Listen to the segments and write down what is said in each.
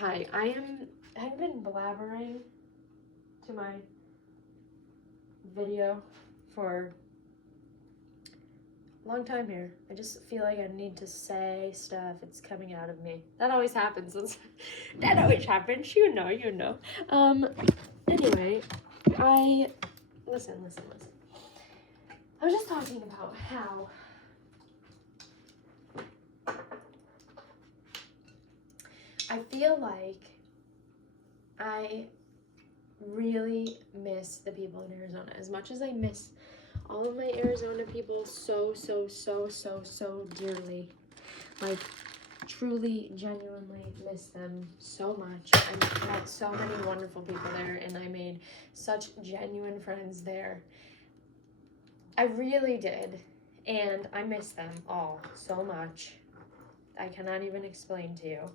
Hi, I've been blabbering to my video for a long time here. I just feel like I need to say stuff. It's coming out of me. That always happens. That always happens. You know. Anyway, listen. I was just talking about how I feel like I really miss the people in Arizona as much as I miss all of my Arizona people so dearly. Like, truly, genuinely miss them so much. I met so many wonderful people there, and I made such genuine friends there. I really did, and I miss them all so much. I cannot even explain to you.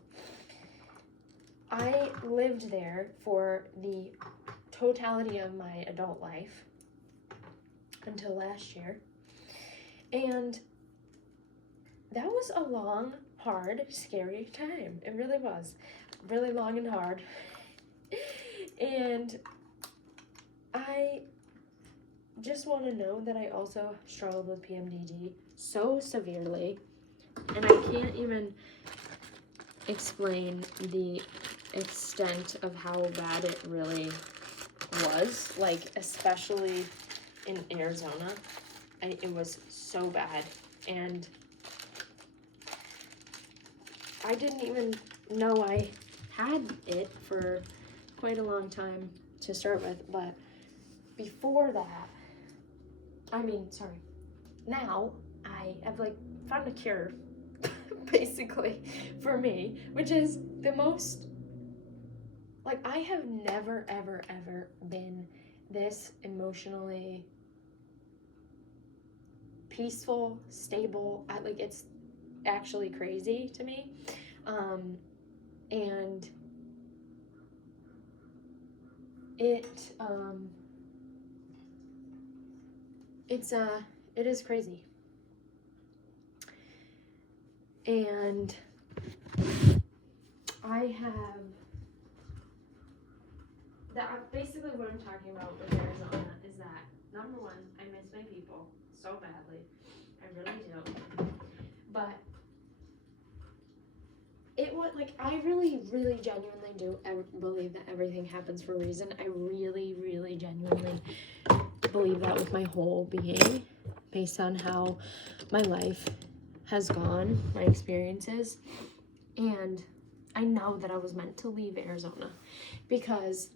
I lived there for the totality of my adult life until last year, and that was a long, hard, scary time. It really was. Really long and hard. And I just want to know that I also struggled with PMDD so severely, and I can't even explain the extent of how bad it really was, like, especially in Arizona. It was so bad, and I didn't even know I had it for quite a long time to start with, but before that, now I have, like, found a cure, basically, for me, which is the most, like, I have never, ever been this emotionally peaceful, stable. It's actually crazy to me. And it is crazy. And basically what I'm talking about with Arizona is that, number one, I miss my people so badly. I really do. But it was, like, I really, really genuinely do believe that everything happens for a reason. I really, really genuinely believe that with my whole being, based on how my life has gone, my experiences. And I know that I was meant to leave Arizona because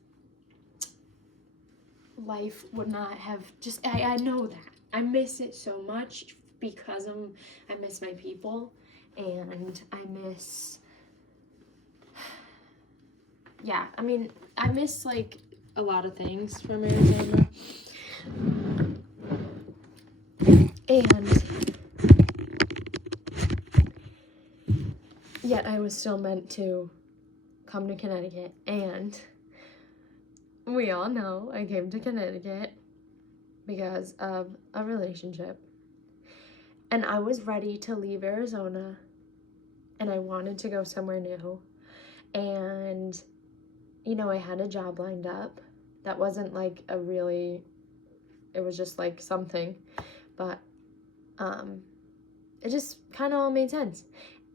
life would not have just, I know that. I miss it so much because I miss my people, and I miss, I miss, like, a lot of things from Arizona. And yet I was still meant to come to Connecticut, and we all know I came to Connecticut because of a relationship. And I was ready to leave Arizona, and I wanted to go somewhere new. And, I had a job lined up that wasn't, like, it was just, like, something. But it just kind of all made sense.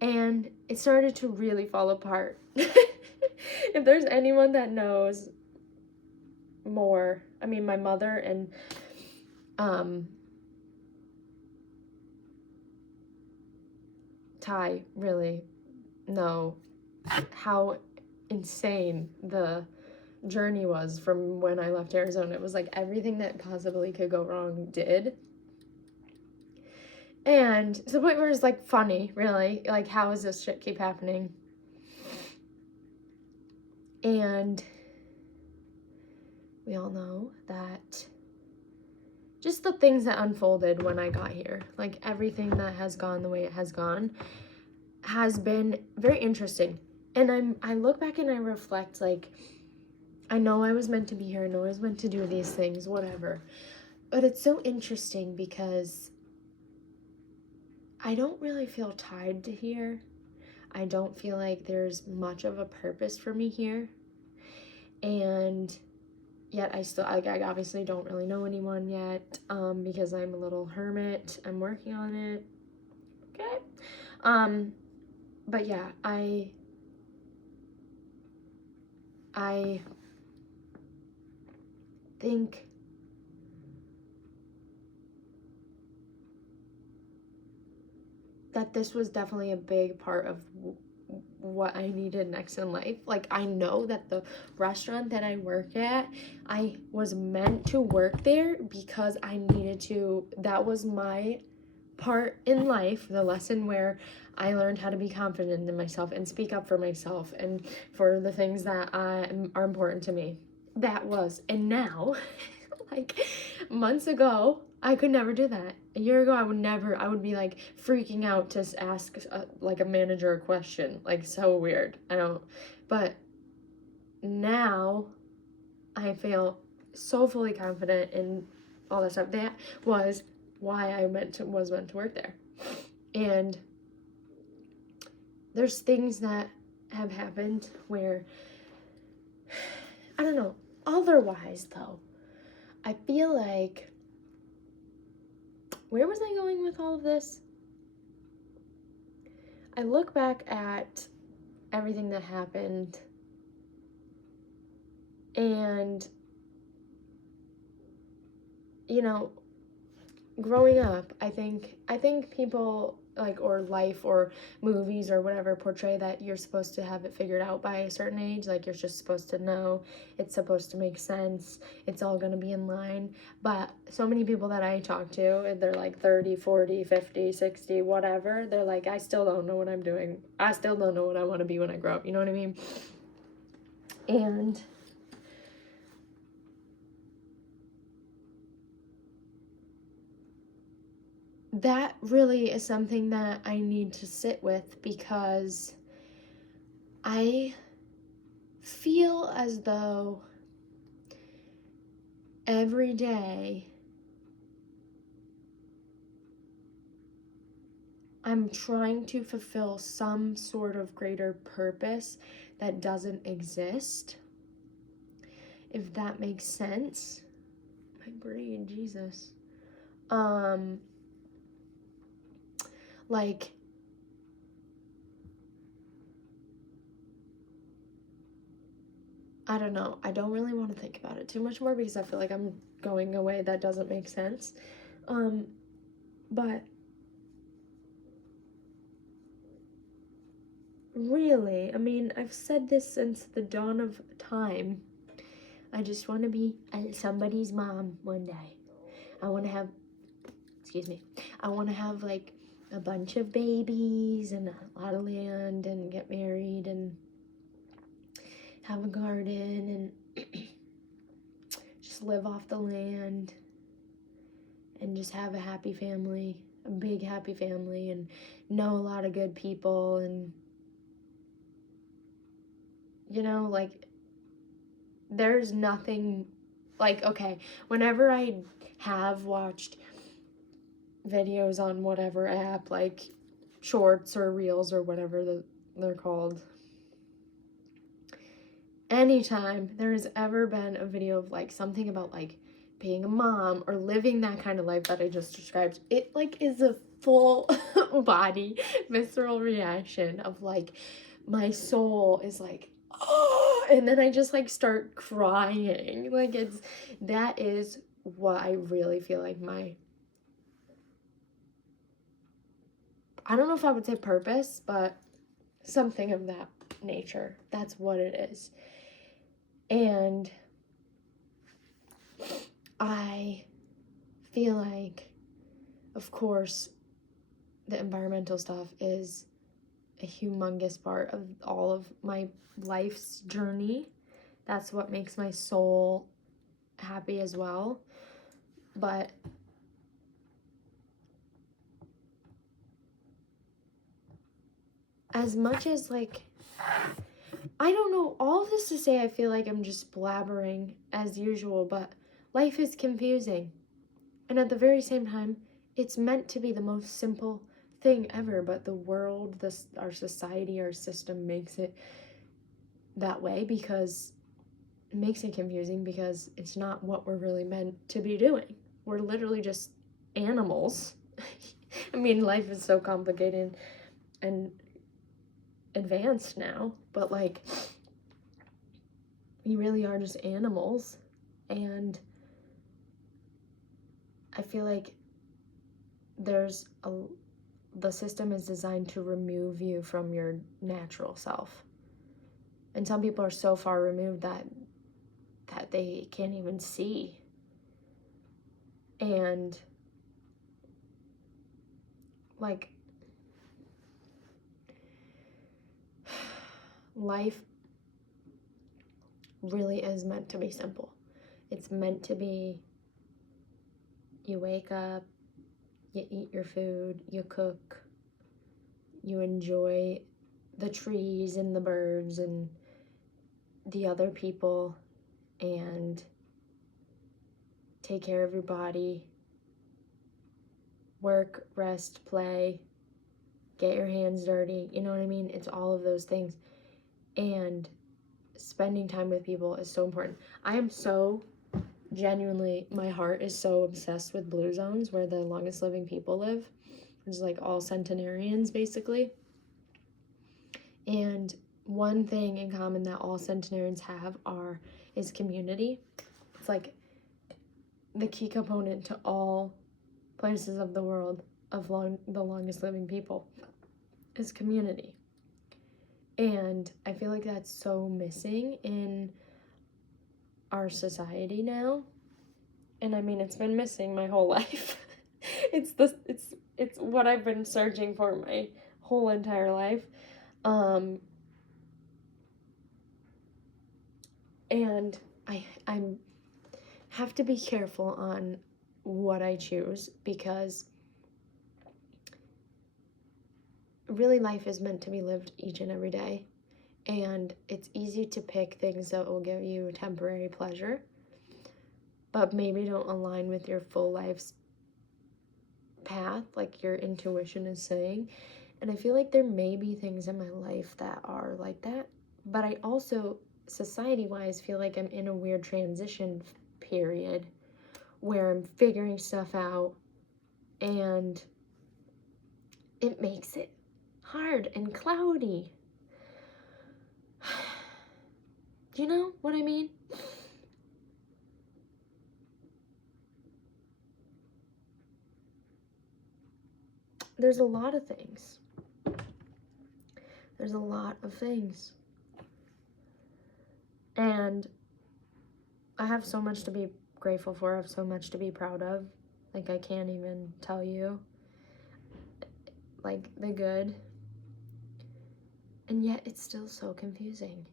And it started to really fall apart. If there's anyone that knows more, my mother and Ty really know how insane the journey was from when I left Arizona. It was like everything that possibly could go wrong did. And to the point where it's, like, funny, really. Like, how does this shit keep happening? And we all know that just the things that unfolded when I got here, like, everything that has gone the way it has gone, has been very interesting. And I look back and I reflect, like, I know I was meant to be here. I know I was meant to do these things, whatever. But it's so interesting because I don't really feel tied to here. I don't feel like there's much of a purpose for me here. And yet I obviously don't really know anyone yet, because I'm a little hermit. I'm working on it. Okay. But yeah, I think that this was definitely a big part of what I needed next in life. Like, I know that the restaurant that I work at, I was meant to work there because I needed to. That was my part in life, the lesson where I learned how to be confident in myself and speak up for myself and for the things that are important to me. That was. And now, like, months ago, I could never do that. A year ago, I would be like freaking out to ask like a manager a question. Like, so weird. But now I feel so fully confident in all that stuff. That was why I was meant to work there. And there's things that have happened where, I don't know, otherwise though, I feel like, where was I going with all of this? I look back at everything that happened, and, you know, growing up, I think people, like, or life or movies or whatever, portray that you're supposed to have it figured out by a certain age. Like, you're just supposed to know, it's supposed to make sense, it's all gonna be in line. But so many people that I talk to, they're like 30, 40, 50, 60, whatever, they're like, I still don't know what I'm doing. I still don't know what I want to be when I grow up. You know what I mean? And that really is something that I need to sit with, because I feel as though every day I'm trying to fulfill some sort of greater purpose that doesn't exist, if that makes sense. My brain, Jesus. Like, I don't know. I don't really want to think about it too much more, because I feel like I'm going away that doesn't make sense. But really, I mean, I've said this since the dawn of time. I just want to be somebody's mom one day. I want to have, like a bunch of babies and a lot of land and get married and have a garden and just live off the land and just have a happy family, a big happy family, and know a lot of good people. And, you know, like, there's nothing, like, okay, whenever I have watched videos on whatever app, like shorts or reels or whatever they're called, anytime there has ever been a video of like something about like being a mom or living that kind of life that I just described, it like is a full body visceral reaction of like, my soul is like, oh, and then I just like start crying. Like, that is what I really feel like I don't know if I would say purpose, but something of that nature. That's what it is. And I feel like, of course, the environmental stuff is a humongous part of all of my life's journey. That's what makes my soul happy as well. But as much as, like, I don't know, all of this to say, I feel like I'm just blabbering as usual, but life is confusing. And at the very same time, it's meant to be the most simple thing ever, but the world, our society, our system makes it that way because it makes it confusing because it's not what we're really meant to be doing. We're literally just animals. I mean, life is so complicated and advanced now, but like, we really are just animals. And I feel like the system is designed to remove you from your natural self. And some people are so far removed that they can't even see. And like, life really is meant to be simple. It's meant to be, you wake up, you eat your food, you cook, you enjoy the trees and the birds and the other people, and take care of your body, work, rest, play, get your hands dirty, you know what I mean? It's all of those things. And spending time with people is so important. I am so genuinely, my heart is so obsessed with blue zones where the longest living people live. It's like all centenarians basically. And one thing in common that all centenarians have is community. It's like the key component to all places of the world of the longest living people is community. And I feel like that's so missing in our society now. And I mean, it's been missing my whole life. It's what I've been searching for my whole entire life. And I have to be careful on what I choose, because really life is meant to be lived each and every day. And it's easy to pick things that will give you temporary pleasure, but maybe don't align with your full life's path, like your intuition is saying. And I feel like there may be things in my life that are like that, but I also, society-wise, feel like I'm in a weird transition period where I'm figuring stuff out, and it makes it hard and cloudy. Do you know what I mean? There's a lot of things. There's a lot of things. And I have so much to be grateful for. I have so much to be proud of. Like, I can't even tell you. Like, the good. And yet, it's still so confusing.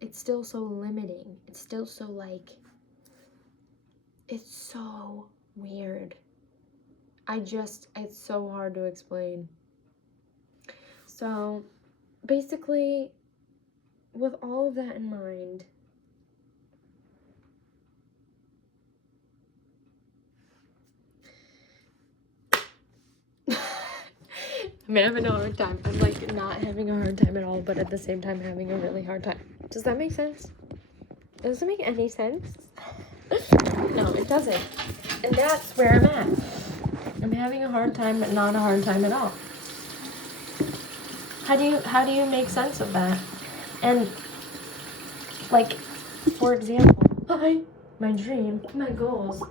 It's still so limiting. It's still so, like, it's so weird. It's so hard to explain. So, basically, with all of that in mind, I'm having a hard time. I'm like not having a hard time at all, but at the same time having a really hard time. Does that make sense? Does it make any sense? No, it doesn't. And that's where I'm at. I'm having a hard time, but not a hard time at all. How do you make sense of that? And like, for example, my dream, my goals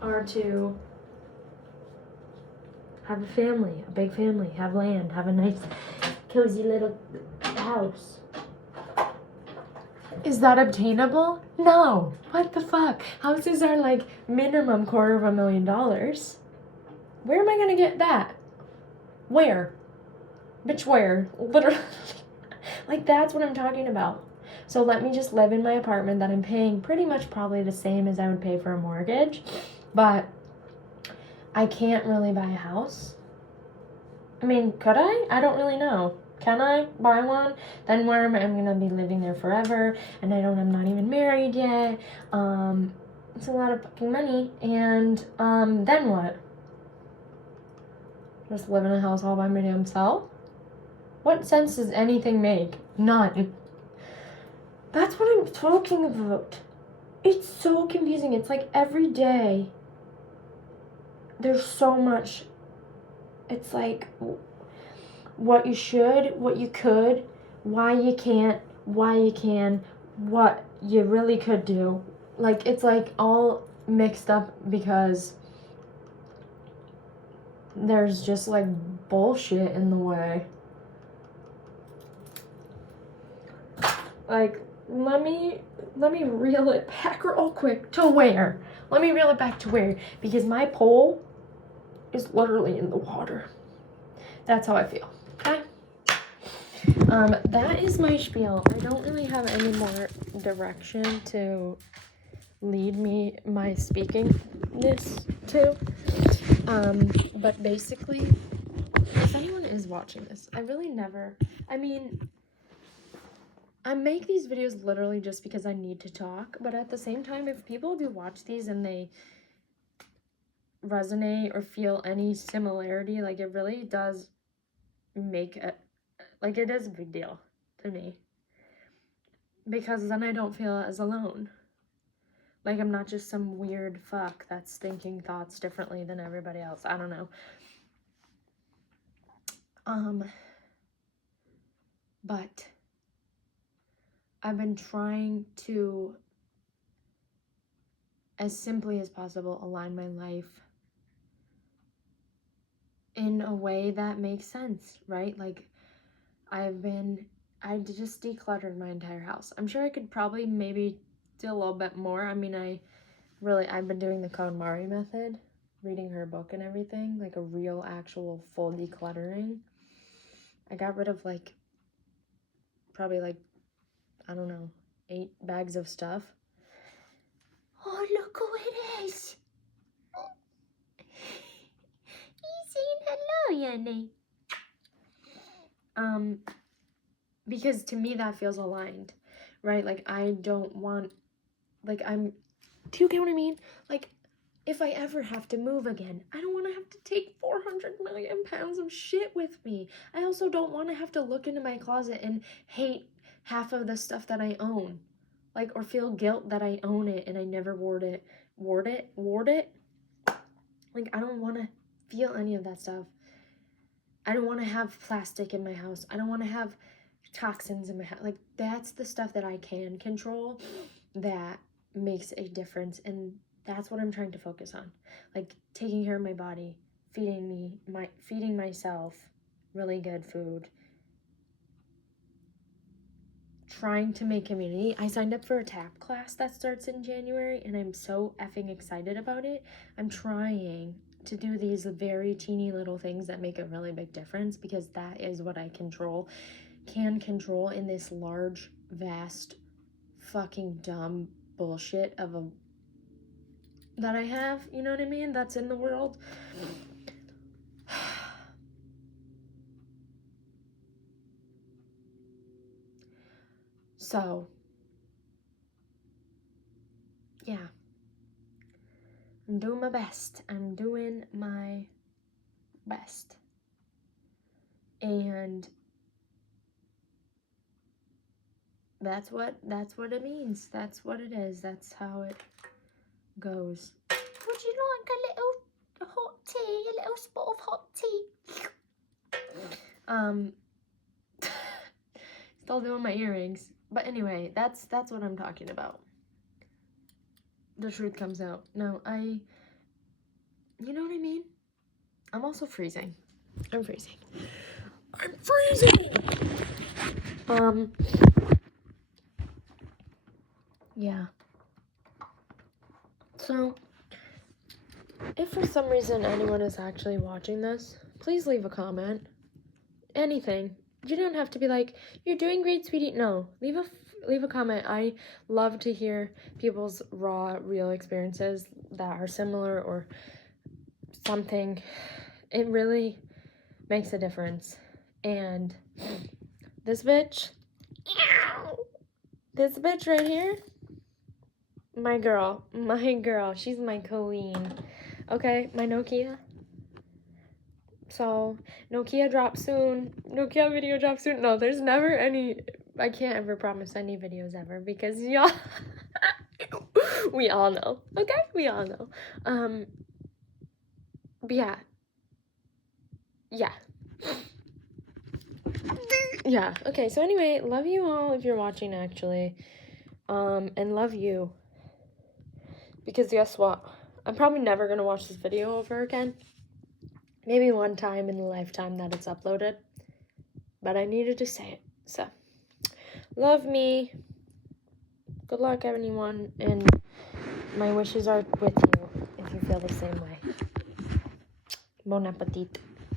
are to have a family, a big family, have land, have a nice, cozy little house. Is that obtainable? No. What the fuck? Houses are like minimum $250,000. Where am I gonna get that? Where? Bitch, where? Literally. Like, that's what I'm talking about. So let me just live in my apartment that I'm paying pretty much probably the same as I would pay for a mortgage. But I can't really buy a house. I mean, could I? I don't really know. Can I buy one? Then where am I? I'm gonna be living there forever, and I'm not even married yet. It's a lot of fucking money, and then what? Just live in a house all by my damn self? What sense does anything make? None. That's what I'm talking about. It's so confusing. It's like every day there's so much. It's like what you should, what you could, why you can't, why you can, what you really could do. Like, it's like all mixed up because there's just like bullshit in the way. Like, let me reel it back real quick to where? Let me reel it back to where? Because my pole is literally in the water. That's how I feel. Okay? That is my spiel. I don't really have any more direction to lead my speaking this to. But basically, if anyone is watching this, I make these videos literally just because I need to talk, but at the same time, if people do watch these and they resonate or feel any similarity, like, it really does make it, like, it is a big deal to me, because then I don't feel as alone. Like, I'm not just some weird fuck that's thinking thoughts differently than everybody else. I don't know. But I've been trying to, as simply as possible, align my life in a way that makes sense, right? Like, I just decluttered my entire house. I'm sure I could probably maybe do a little bit more. I mean, I've been doing the KonMari method, reading her book and everything, like a real, actual, full decluttering. I got rid of, like, probably, like, I don't know, 8 bags of stuff. Oh, look who it is. He's saying hello, Yanni. Because to me that feels aligned, right? Like, I don't want, like, do you get what I mean? Like, if I ever have to move again, I don't want to have to take 400 million pounds of shit with me. I also don't want to have to look into my closet and hate half of the stuff that I own. Like, or feel guilt that I own it and I never wore it. Like, I don't want to feel any of that stuff. I don't want to have plastic in my house. I don't want to have toxins in my house. Like, that's the stuff that I can control that makes a difference, and that's what I'm trying to focus on. Like, taking care of my body, feeding myself really good food, trying to make community. I signed up for a tap class that starts in January, and I'm so effing excited about it. I'm trying to do these very teeny little things that make a really big difference, because that is what I can control in this large, vast, fucking dumb bullshit that I have, you know what I mean? That's in the world. So, yeah. I'm doing my best. And that's what it means. That's what it is. That's how it goes. Would you like a little hot tea? A little spot of hot tea? Still doing my earrings. But anyway, that's what I'm talking about. The truth comes out. No, you know what I mean? I'm also freezing. I'm freezing. Yeah. So, if for some reason anyone is actually watching this, please leave a comment. Anything. You don't have to be like, you're doing great, sweetie. No, leave a comment. I love to hear people's raw, real experiences that are similar or something. It really makes a difference. And this bitch right here, my girl, she's my queen. Okay, my Nokia. So, Nokia drops soon. Nokia video drops soon. No, there's never any. I can't ever promise any videos ever because y'all. We all know. Okay? We all know. But yeah. Yeah. Yeah. Okay, so anyway, love you all if you're watching actually. And love you. Because guess what? I'm probably never gonna watch this video over again. Maybe one time in the lifetime that it's uploaded. But I needed to say it. So, love me. Good luck, everyone. And my wishes are with you if you feel the same way. Bon appetit.